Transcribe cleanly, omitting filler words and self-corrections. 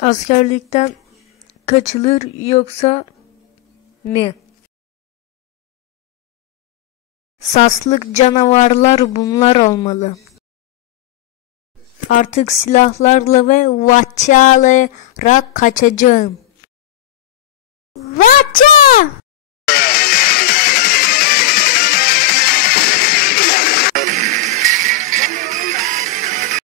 Askerlikten kaçılır yoksa mi? Saslık canavarlar bunlar olmalı. Artık silahlarla ve vahçalayarak kaçacağım. Vahça!